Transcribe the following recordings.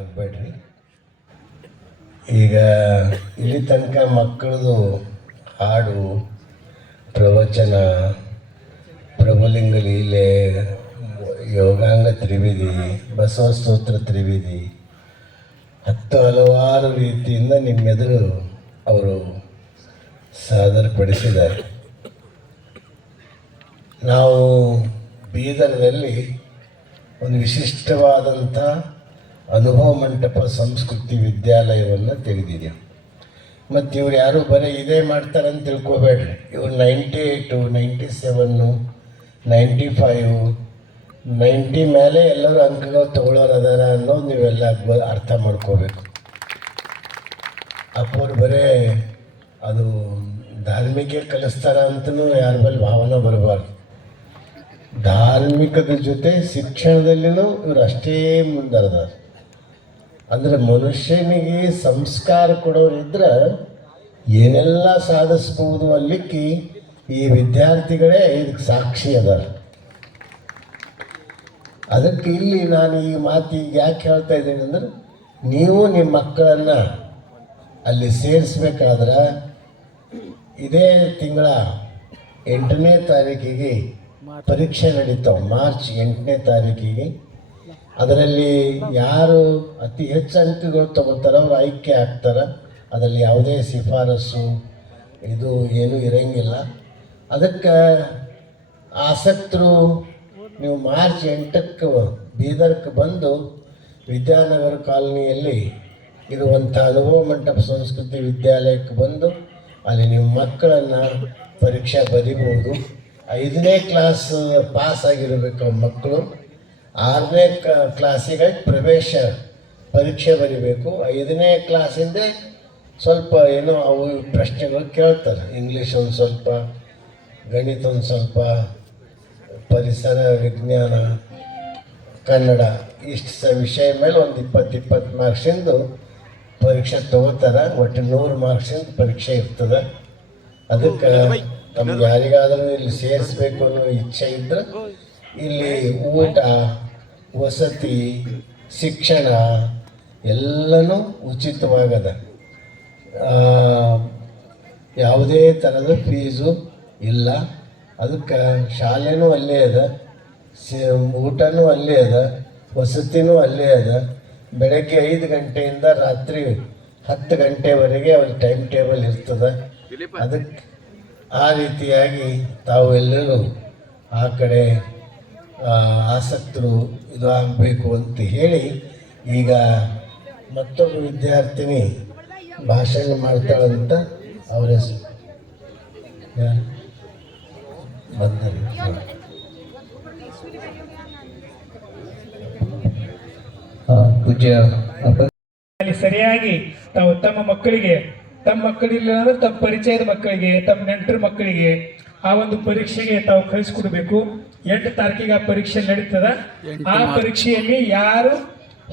ಆಗಬೇಡ್ರಿ. ಈಗ ಇಲ್ಲಿ ತನಕ ಮಕ್ಕಳದು ಹಾಡು, ಪ್ರವಚನ, ಪ್ರಭುಲಿಂಗ ಲೀಲೆ, ಯೋಗಾಂಗ ತ್ರಿವಿಧಿ, ಬಸವ ಸ್ತೋತ್ರ ತ್ರಿವಿಧಿ, ಹಲವಾರು ರೀತಿಯಿಂದ ನಿಮ್ಮೆದುರು ಅವರು ಸಾದರಪಡಿಸಿದ್ದಾರೆ. ನಾವು ಬೀದರ್ನಲ್ಲಿ ಒಂದು ವಿಶಿಷ್ಟವಾದಂಥ ಅನುಭವ ಮಂಟಪ ಸಂಸ್ಕೃತಿ ವಿದ್ಯಾಲಯವನ್ನು ತೆಗೆದಿದ್ದೀವಿ. ಮತ್ತು ಇವ್ರು ಯಾರು ಬರೀ ಇದೇ ಮಾಡ್ತಾರಂತ ತಿಳ್ಕೊಬೇಡ್ರಿ. ಇವ್ರು 98, 97, 95, 90 ಮೇಲೆ ಎಲ್ಲರೂ ಅಂಕಗಳು ತಗೊಳ್ಳೋರು ಅದಾರ ಅನ್ನೋದು ನೀವೆಲ್ಲ ಅರ್ಥ ಮಾಡ್ಕೋಬೇಕು. ಅಪ್ಪವ್ರು ಬರೇ ಅದು ಧಾರ್ಮಿಕ ಕಲಿಸ್ತಾರ ಅಂತಲೂ ಯಾರ ಬಳಿ ಭಾವನೆ ಬರಬಾರ್ದು. ಧಾರ್ಮಿಕದ ಜೊತೆ ಶಿಕ್ಷಣದಲ್ಲಿನೂ ಇವರು ಅಷ್ಟೇ ಮುಂದರದಾರ. ಅಂದರೆ ಮನುಷ್ಯನಿಗೆ ಸಂಸ್ಕಾರ ಕೊಡೋರಿದ್ರೆ ಏನೆಲ್ಲ ಸಾಧಿಸ್ಬೋದು ಅಲ್ಲಿಕ್ಕೆ ಈ ವಿದ್ಯಾರ್ಥಿಗಳೇ ಇದಕ್ಕೆ ಸಾಕ್ಷಿ ಅದಾರ. ಅದಕ್ಕೆ ಇಲ್ಲಿ ನಾನು ಈ ಮಾತಿಗೆ ಯಾಕೆ ಹೇಳ್ತಾ ಇದ್ದೀನಿ ಅಂದ್ರೆ, ನೀವು ನಿಮ್ಮ ಮಕ್ಕಳನ್ನು ಅಲ್ಲಿ ಸೇರಿಸ್ಬೇಕಾದ್ರೆ ಇದೇ ತಿಂಗಳ 8ನೇ ತಾರೀಕಿಗೆ ಪರೀಕ್ಷೆ ನಡೀತಾವೆ. ಮಾರ್ಚ್ 8ನೇ ತಾರೀಕಿಗೆ. ಅದರಲ್ಲಿ ಯಾರು ಅತಿ ಹೆಚ್ಚು ಅಂಕಗಳು ತಗೋತಾರೋ ಅವ್ರು ಆಯ್ಕೆ ಆಗ್ತಾರೆ. ಅದರಲ್ಲಿ ಯಾವುದೇ ಶಿಫಾರಸು ಇದು ಏನೂ ಇರೋಂಗಿಲ್ಲ. ಅದಕ್ಕೆ ಆಸಕ್ತರು ನೀವು ಮಾರ್ಚ್ 8ಕ್ಕೆ ಬೀದರ್ಕ್ಕೆ ಬಂದು ವಿದ್ಯಾನಗರ ಕಾಲನಿಯಲ್ಲಿ ಇರುವಂಥ ಅನುಭವ ಮಂಟಪ ಸಂಸ್ಕೃತಿ ವಿದ್ಯಾಲಯಕ್ಕೆ ಬಂದು ಅಲ್ಲಿ ನಿಮ್ಮ ಮಕ್ಕಳನ್ನು ಪರೀಕ್ಷೆ ಬರೀಬೋದು. 5ನೇ ಕ್ಲಾಸ್ ಪಾಸ್ ಆಗಿರಬೇಕು ಮಕ್ಕಳು. 6ನೇ ಕ್ಲಾಸಿಗೆ ಪ್ರವೇಶ ಪರೀಕ್ಷೆ ಬರೀಬೇಕು. 5ನೇ ಕ್ಲಾಸಿಂದ ಸ್ವಲ್ಪ ಏನೋ ಅವು ಪ್ರಶ್ನೆಗಳು ಕೇಳ್ತಾರೆ. ಇಂಗ್ಲೀಷ್ ಒಂದು ಸ್ವಲ್ಪ, ಗಣಿತ ಒಂದು ಸ್ವಲ್ಪ, ಪರಿಸರ ವಿಜ್ಞಾನ, ಕನ್ನಡ, ಇಷ್ಟು ವಿಷಯ ಮೇಲೆ ಒಂದು 20 ಮಾರ್ಕ್ಸಿಂದು ಪರೀಕ್ಷೆ ತೊಗೋತಾರೆ. ಒಟ್ಟು 100 ಮಾರ್ಕ್ಸಿಂದ ಪರೀಕ್ಷೆ ಇರ್ತದೆ. ಅದಕ್ಕೆ ತಮ್ಗೆ ಯಾರಿಗಾದರೂ ಇಲ್ಲಿ ಸೇರಿಸ್ಬೇಕು ಅನ್ನೋ ಇಚ್ಛೆ ಇದ್ದರೆ ಇಲ್ಲಿ ಊಟ, ವಸತಿ, ಶಿಕ್ಷಣ ಎಲ್ಲನೂ ಉಚಿತವಾಗದ. ಯಾವುದೇ ಥರದ ಫೀಸು ಇಲ್ಲ. ಅದಕ್ಕೆ ಶಾಲೆನೂ ಅಲ್ಲೇ ಅದ, ಊಟನೂ ಅಲ್ಲೇ ಅದ, ವಸತಿನೂ ಅಲ್ಲೇ ಅದ. ಬೆಳಗ್ಗೆ 5 ಗಂಟೆಯಿಂದ ರಾತ್ರಿ 10 ಗಂಟೆವರೆಗೆ ಅವ್ರ ಟೈಮ್ ಟೇಬಲ್ ಇರ್ತದೆ. ಅದಕ್ಕೆ ಆ ರೀತಿಯಾಗಿ ತಾವು ಎಲ್ಲರೂ ಆ ಕಡೆ ಆಸಕ್ತರು ಇದು ಆಗಬೇಕು ಅಂತ ಹೇಳಿ, ಈಗ ಮತ್ತೊಬ್ಬ ವಿದ್ಯಾರ್ಥಿನಿ ಭಾಷಣ ಮಾಡ್ತಾಳಂತ ಅವರ ಹೆಸರು ಪೂಜ್ಯ ಸರಿಯಾಗಿ ತಾವು ತಮ್ಮ ಮಕ್ಕಳಿಗೆ, ತಮ್ಮ ಮಕ್ಕಳಿಲ್ಲ ಅಂದ್ರೆ ತಮ್ಮ ಪರಿಚಯದ ಮಕ್ಕಳಿಗೆ, ತಮ್ಮ ನೆಂಟರ ಮಕ್ಕಳಿಗೆ ಆ ಒಂದು ಪರೀಕ್ಷೆಗೆ ತಾವು ಕಳಿಸ್ಕೊಡ್ಬೇಕು. 8 ತಾರೀಕಿಗೆ ಆ ಪರೀಕ್ಷೆ ನಡೀತದ. ಆ ಪರೀಕ್ಷೆಯಲ್ಲಿ ಯಾರು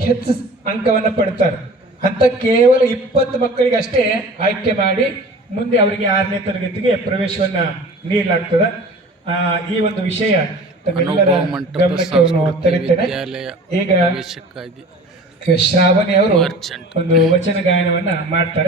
ಹೆಚ್ಚು ಅಂಕವನ್ನು ಪಡ್ತಾರೆ ಅಂತ ಕೇವಲ 20 ಮಕ್ಕಳಿಗೆ ಅಷ್ಟೇ ಆಯ್ಕೆ ಮಾಡಿ ಮುಂದೆ ಅವರಿಗೆ 6ನೇ ತರಗತಿಗೆ ಪ್ರವೇಶವನ್ನ ನೀಡಲಾಗ್ತದೆ. ಈ ಒಂದು ವಿಷಯ ತಮ್ಮೆಲ್ಲರ ಗಮನಕ್ಕೆ ತರುತ್ತೇನೆ. ಈಗ ಶ್ರಾವಣಿ ಅವರು ಒಂದು ವಚನ ಗಾಯನವನ್ನ ಮಾಡ್ತಾರೆ.